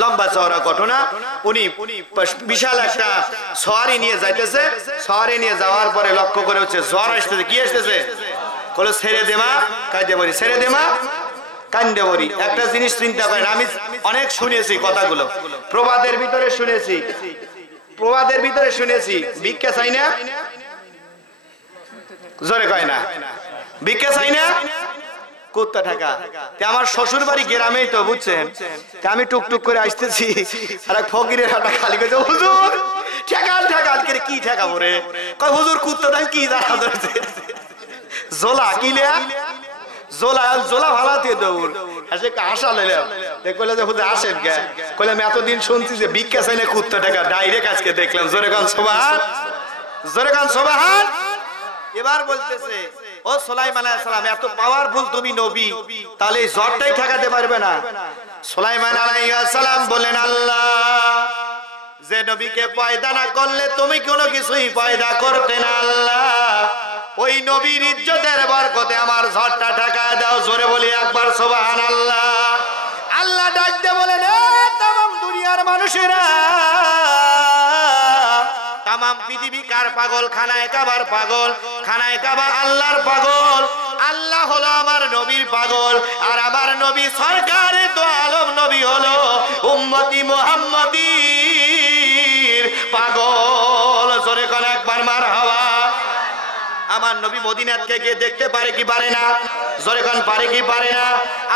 লম্বা চওড়া ঘটনা। উনি বিশাল একটা সওয়ারি নিয়ে যাইতেছে, সওয়ারি নিয়ে যাওয়ার পরে লক্ষ্য করে হচ্ছে জ্বর আসতেছে। কি আসতেছে? বলে ছেড়ে দেমা কাঁদে বলি, ছেড়ে দেমা কান্দে বলি। একটা জিনিস চিন্তা করেন, আমি অনেক শুনেছি কথাগুলো, প্রবাদের ভিতরে শুনেছি, প্রবাদের ভিতরে শুনেছি ভিক্ষা চাই না, জোরে কয় না ভিক্ষা চাই না কুত্তা টাকা। আমার শ্বশুর বাড়ি গ্রামেই তো, বুঝছেন, আমি টুকটুক করে আসতেছি আর এক ফকিরের হাতে খালি গেছে, হুজুর ঠেকাল ঠেকাল করে। কি ঠেকাবো রে? কয় হুজুর কুত্তা দাম কি দাঁড়া ধরেছে, জোলা কিলিয়া জোলা জোলা ভালাতে দৌড় এসে হাসা লাইলাম। দেখলে যে হুজুর আসেন কে? কইলাম এতদিন শুনছি যে ভিক্ষা চাই না কুত্তা টাকা, ডাইরেক্ট আজকে দেখলাম। জোরে গান সুবহান, জোরে গান সুবহান। এবার বলতেছে ও সুলাইমান আলাইহিস সালাম, এত পাওয়ারফুল তুমি নবী, তাহলে এই জ্বরটাই ঠেকাতে পারবে না? সুলাইমান আলাইহিস সালাম বলেন, আল্লাহ যে নবীকে পয়দা না করলে তুমি কোনো কিছুই পয়দা করতে না, আল্লাহ ওই নবীর ইজ্জতের বরকতে আমার জ্বরটা ঠেকা দাও। জোরে বলি একবার সুবহানাল্লাহ। আল্লাহ ডাক দিয়ে বলেন, এ तमाम দুনিয়ার মানুষেরা, तमाम পৃথিবী কার পাগল? খানায়ে কাবার পাগল। খানায়ে কাবা আল্লাহর পাগল। আল্লাহ হলো আমার নবীর পাগল, আর আমার নবী সরকারে তো আলম নবী হলো উম্মতি মুহাম্মাদির পাগল। জোরে করে একবার মারহাবা। আমার নবী মদিনা থেকে দেখতে পারে কি পারে না? জোরে কোন পারে কি পারে না?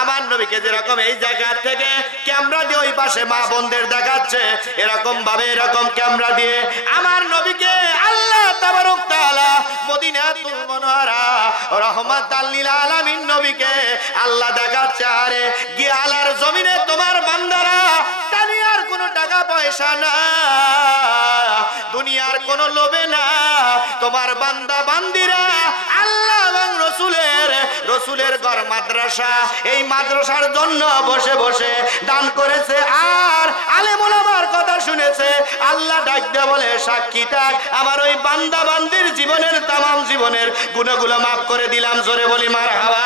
আমার নবীকে যেরকম এই জায়গা থেকে ক্যামেরা দিয়ে ওই পাশে মা বোনদের দেখাচ্ছে, এরকম ভাবে এরকম ক্যামেরা দিয়ে আমার নবীকে আল্লাহ তাবারক তাআলা মদিনাতুল মুনাওয়ারা রাহমাতাল লিল আলামিন নবীকে আল্লাহ দেখাচ্ছে। আরে গিয়ালার জমিনে তোমার বান্দারা দুনিয়ার কোনো টাকা পয়সা না, দুনিয়ার কোনো লোভে না, তোমার বান্দা বান্দিরা আল্লাহ এবং রসুলের ঘর মাদ্রাসা, এই মাদ্রাসার জন্য বসে বসে দান করেছে আর আলেম ওলামার কথা শুনেছে। আল্লাহ ডাক দিয়ে বলে, সাক্ষী থাক, আমার ওই বান্দা বান্দির জীবনের तमाम জীবনের গুনাহগুলো মাফ করে দিলাম। জোরে বলি মারহাবা।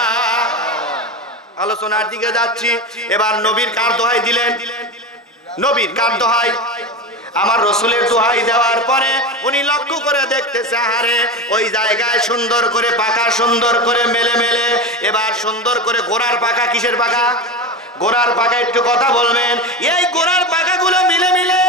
আলোচনার দিকে যাচ্ছি। এবার নবীর কার দোহাই দিলেন? নবীর কার দোহাই? আমার রসুলের দোহাই দেওয়ার পরে উনি লক্ষ্য করে দেখতেছে, আরে ওই জায়গায় সুন্দর করে পাকা, সুন্দর করে মেলে মেলে, এবার সুন্দর করে ঘোড়ার পাকা। কিসের পাকা? ঘোড়ার পাকা। একটু কথা বলবেন। এই ঘোড়ার পাকাগুলো মিলে মিলে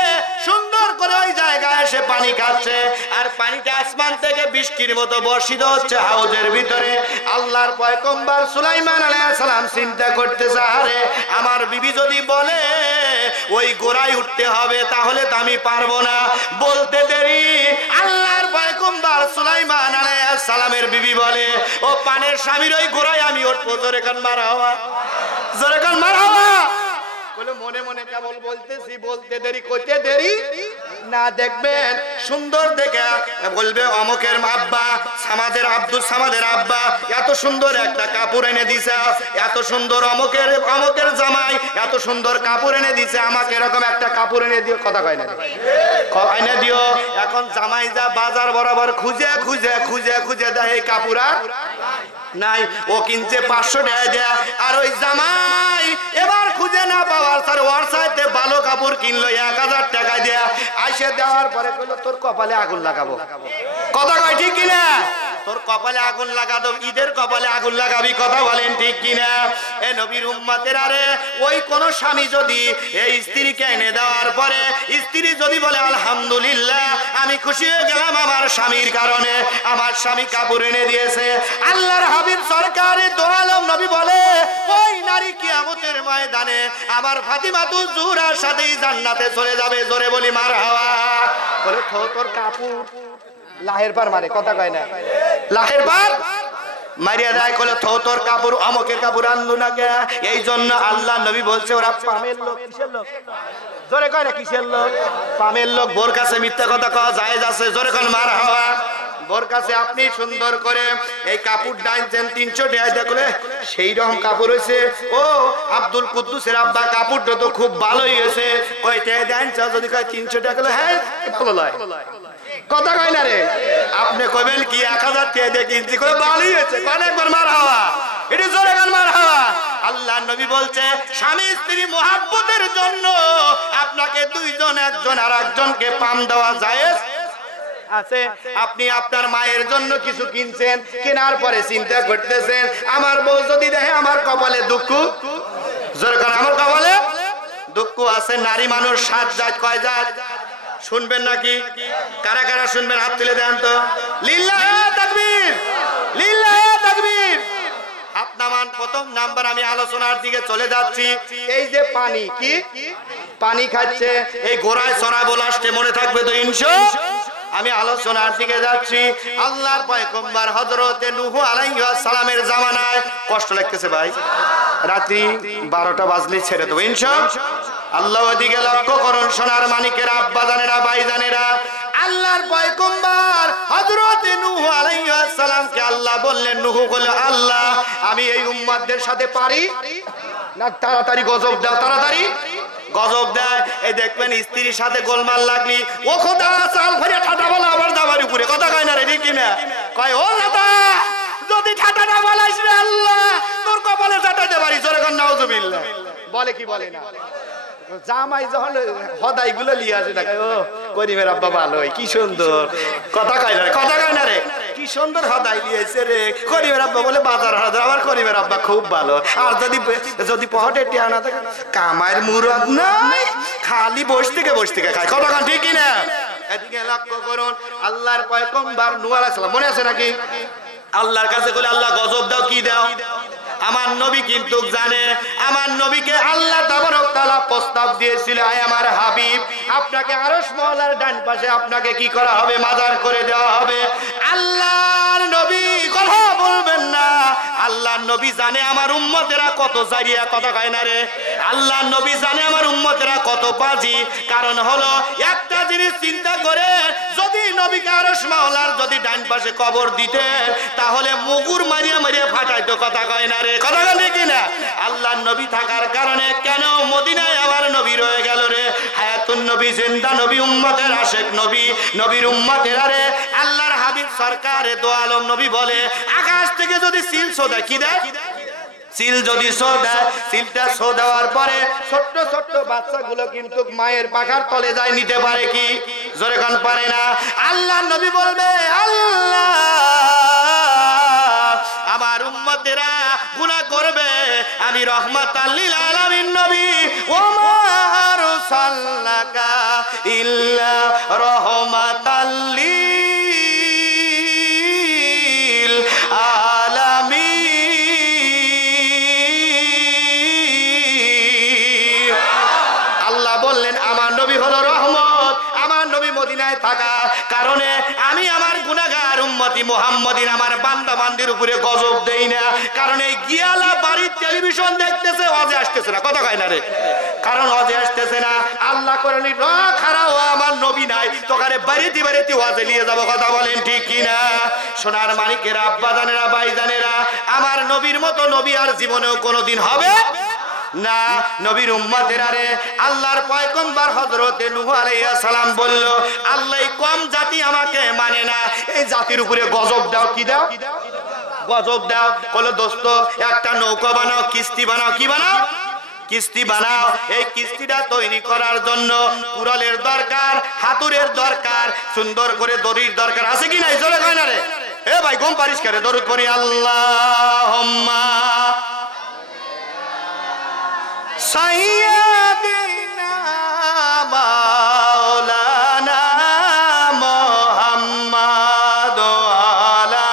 সুন্দর করে ওই জায়গায় এসে পানি খাচ্ছে, আর পানিটা আসমান থেকে বৃষ্টির মতো বর্ষিত হচ্ছে হাউজের ভিতরে। আল্লাহর পয়গম্বর সুলাইমান আলাইহিস সালাম চিন্তা করতেছে, আরে আমার বিবি যদি বলে ওই ঘোড়ায় উঠতে হবে, তাহলে তো আমি পারবো না। বলতে দেরি, আল্লাহর পয়গম্বর সুলাইমান আলাইহিস সালামের বিবি বলে, ও পানের স্বামীর ওই ঘোড়ায় আমি উঠবো। জোরে কান মারহাবা, জোরে কান মারহাবা। বলে মনে মনে কেবল বলতেছি, বলতে দেরি, কইতে দেরি না। দেখবেন সুন্দর দেখে বলবে, অমুকের আব্বা সামাদের আব্দুল সামাদের আব্বা এত সুন্দর একটা কাপড় এনে দিছে, এত সুন্দর অমুকের জামাই এত সুন্দর কাপড় এনে দিছে, আমাকে এরকম একটা কাপড় এনে দিও। কথা কয় না, এনে দিও। এখন জামাই যা বাজার বরাবর খুঁজে খুঁজে খুঁজে খুঁজে দেয়, এই কাপড় আর নাই। ও কিনছে 500 টাকা দেয়া, আর ওই জামাই এবার খুঁজে না পাওয়ার স্যার ওর সাথে ভালো কাপড় কিনলো 1000 টাকা দেয়া। আইসে দেওয়ার পরে কইলো, তোর কপালে আগুন লাগাবো। কথা কয় ঠিক কিনা? তোর কপালে আগুন লাগাবো, ঈদের কপালে আগুন লাগাবি। কথা বলেন ঠিক কিনা? এ নবীর উম্মতের, আরে ওই কোন স্বামী যদি এই স্ত্রীকে এনে দেওয়ার পরে স্ত্রী যদি বলে, আলহামদুলিল্লাহ আমি খুশি হয়ে গেলাম আমার স্বামীর কারণে, আমার স্বামী কাপড় এনে দিয়েছে, আল্লাহর হাবিব সরকারে দো আলম নবী বলে, ওই নারী কিয়ামতের ময়দানে আমার ফাতিমাতুজ জোহরার সাথেই জান্নাতে চলে যাবে। জোরে বলি মারহাবা। বলে তোর কাপড় লাহের পার মারে। কথা কয় না, লাহের পার মারিয়া দেয়। কলে তোর কাপড় অমকের কাপড় আনলু না কে? এই জন্য আল্লাহ নবী বলছে, ওরা পামের লোক। কিসের লোক? জোরে কয় না, কিসের লোক? পামের লোক। বোর কাছে মিথ্যা কথা কওয়া জায়েজ আছে। জোরে কন মারহাবা। বোর কাছে আপনি সুন্দর করে এই কাপড় ডাইনছেন 300 টাকা দেখলে সেই রকম কাপড় হয়েছে, ও আব্দুল কুদ্দুসের আব্বা কাপড়টা তো খুব ভালোই হয়েছে, কয় টাকা ডাইনছ? যদি কয় 300 টাকা, হ্যাঁ ভালো লয়। কথা কয় না রে? আপনি কইবেন কি 1000 টাকা দিয়ে কিনছি, কয় ভালোই হয়েছে। কয় একবার মারহাবা। এটা জোরে গান মারহাবা। আল্লাহ নবী বলছে স্বামী স্ত্রী মুহাব্বতের জন্য আপনাকে দুইজন একজন আর একজনকে পাম দেওয়া জায়েজ আছে। আপনি আপনার মায়ের জন্য কিছু কিনছেন, কেনার পরে চিন্তা করতেছেন আমার বউ যদি দেখে আমার কপালে দুঃখ, যেরকম আমার কপালে দুঃখ আছে। নারী মানুষ 7 জাত, কয় জাত শুনবেন নাকি? কারা কারা শুনবেন হাত তুলে দেন তো। লিল্লাহি তাকবীর, লিল্লাহি তাকবীর। আপনামান প্রথম নাম্বার আমি আলোচনার দিকে চলে যাচ্ছি। এই যে পানি, কি পানি খাচ্ছে, এই গোড়ায় চড়াবো লাস্টে মনে থাকবে তো ইনশাআল্লাহ। আমি আলোচনার দিকে যাচ্ছি। আল্লাহর পয়গম্বর হযরতে নূহ আলাইহিস সালামের জামানায়, কষ্ট লাগতেছে ভাই, রাত্রি 12টা বাজলে ছেড়ে দেবো ইনশাআল্লাহ। আল্লাহ ওদিকে লক্ষ্য করুন সোনার মানিকেরা, আব্বা জানেরা, ভাই জানেরা। আল্লাহর পয়গম্বর হযরতে নূহ আলাইহিস সালামকে আল্লাহ বললেন, নূহ বলে আল্লাহ আমি এই উম্মতদের সাথে পারি না, তাড়াতাড়ি গজব দাও, তাড়াতাড়ি গজব দেয়। এই দেখবেন স্ত্রীর সাথে গোলমাল লাগলি, ও খোদা চাল ভরে ঠাটা বলা আবার দাবার উপরে, কথা কয় না রে, ঠিক কিনা? কয় ও দাদা যদি ঠাটা না বলাইস রে আল্লাহ তোর কপালে চাটাইতে পারি, জোরে কর নাউজুবিল্লাহ। বলে কি বলে না? জামাই যখন হদাই গুলো লিয়ে আসে না, ও করিমের আব্বা ভালোই, কি সুন্দর, কথা কয় না রে, কথা কয় না রে, কি সুন্দর হদাই লিয়েছে রে করিমের আব্বা, বলে বাজার হাজার, আমার করিমের আব্বা খুব ভালো। আর যদি পহটে টিয়া না থাকে, কামাইয়ের মুরাদ নাই, খালি বসে থেকে খায়, কথা কন ঠিক কিনা? এদিকে লক্ষ্য করুন আল্লাহর পয়গম্বর নূহ আলাইহিস সালাম, মনে আছে নাকি? আল্লাহর কাছে বলে আল্লাহ গজব দাও, কি দাও? আমার নবী কিন্তু জানে, আমার নবীকে আল্লাহ তাবারক তাআলা প্রস্তাব দিয়েছিল, আয় আমার হাবিব আপনাকে আরশ মহলার ডান পাশে আপনাকে কি করা হবে? মাজার করে দেওয়া হবে। আল্লাহর নবী কথা বলবেন না, আল্লাহর নবী জানে আমার উম্মতেরা কত জারিয়া, কথা কয় না রে। আল্লাহর নবী জানে আমার উম্মতেরা কত বাজি। কারণ হলো একটা জিনিস চিন্তা করে, যদি নবীকে আরশ মহলার যদি ডান পাশে কবর দিতেন তাহলে মুগুর মারিয়া মারিয়া ফাটাইতো, কথা কয় না রে, কথা বলে কিনা? আল্লাহর নবী থাকার কারণে কেন মদিনায় আমার নবী রয়ে গেল রে? হায়াতুন নবী, জিন্দা নবী, উম্মতের আশিক নবী, নবীর উম্মতেরা রে। আল্লাহর হাবিব সরকারে দো আলম নবী বলে, আকাশ থেকে যদি সিল সোদা, কি দেয়? সিল যদি শো দেয়, সিলটা শো দেওয়ার পরে ছোট্ট ছোট্ট বাচ্চাগুলো কিন্তু মায়ের পাখার তলে যায়, নিতে পারে কি? জোরে কান পারে না। আল্লাহর নবী বলবে, আল্লাহ আমার উম্মতেরা গুনাহ করবে, আমি রাহমাতাল লিল আলামিন নবী, ওয়া মা আরসালনাকা ইল্লা রাহমাতাল লিল আলামিন। আল্লাহ বললেন আমার নবী হলো রহমত, আমার নবী মদিনায় থাকা কারণে আমি আমার গুনাহগার উম্মতি মুহাম্মাদিন আমার বান্দা বান্দির উপরে গজব দেই না। কারণ এই গিয়ালা বাড়ির টেলিভিশন দেখতেছে, ওয়াজে আসতেছে না, কথা কয় না রে। কারণ ওয়াজে আসতেছে না, আল্লাহ করেনি খারাপ আমার নবী নাই, তোকারে বাড়িতে বাড়িতে ওয়াজে নিয়ে যাবো, কথা বলেন ঠিক কিনা? সোনার মানিকেরা, আব্বা জানেরা, ভাই জানেরা, আমার নবীর মতো নবী আর জীবনেও কোনোদিন হবে না। নবীর উম্মতেরা রে, আল্লাহর পয়গম্বর হযরতে নূহ আলাইহিস সালাম বলল, আল্লাহ কম জাতি আমাকে মানে না, এই জাতির উপরে গজব দাও, কি দাও? গজব দাও। বলে দোস্ত একটা নৌকা বানাও, কিস্তি বানাও, কি বানাও? কিস্তি বানাও। এই কিস্তিটা তৈরি করার জন্য কুড়ালের দরকার, হাতুড়ের দরকার, সুন্দর করে দড়ির দরকার, আছে কি নাই? জোরে কয় না রে। এ ভাই গম পারিস করে দরুদ পড়ি, আল্লাহুম্মা সাইয়্যিদিনা মাওলানা মুহাম্মাদ আলা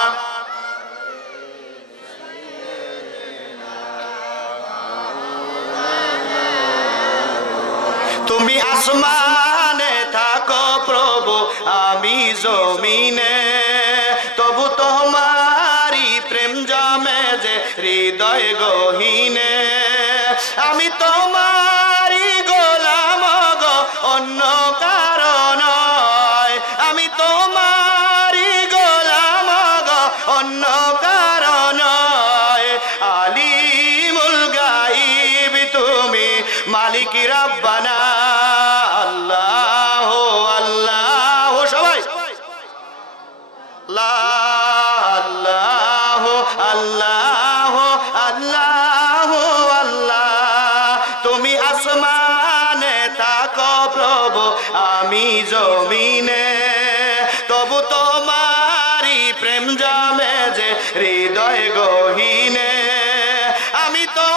তুমি আসমানে থাকো প্রভু, আমি জমিনে, তবু তোমারি প্রেম জমে যে হৃদয় গহীনে। আমি তোমারি গোলাম গো, অন্য কারণ নয়, আমি তোমারি গোলাম গো, অন্য কারণ নয়। আলিমুল গায়ব তুমি, মালিক রাব্বানা, আল্লাহ আল্লাহ, সবাই আল্লাহ আল্লাহ আল্লাহ আমি জমিনে, তবু তোমারি প্রেম জমে যে হৃদয় গহীনে। আমি তো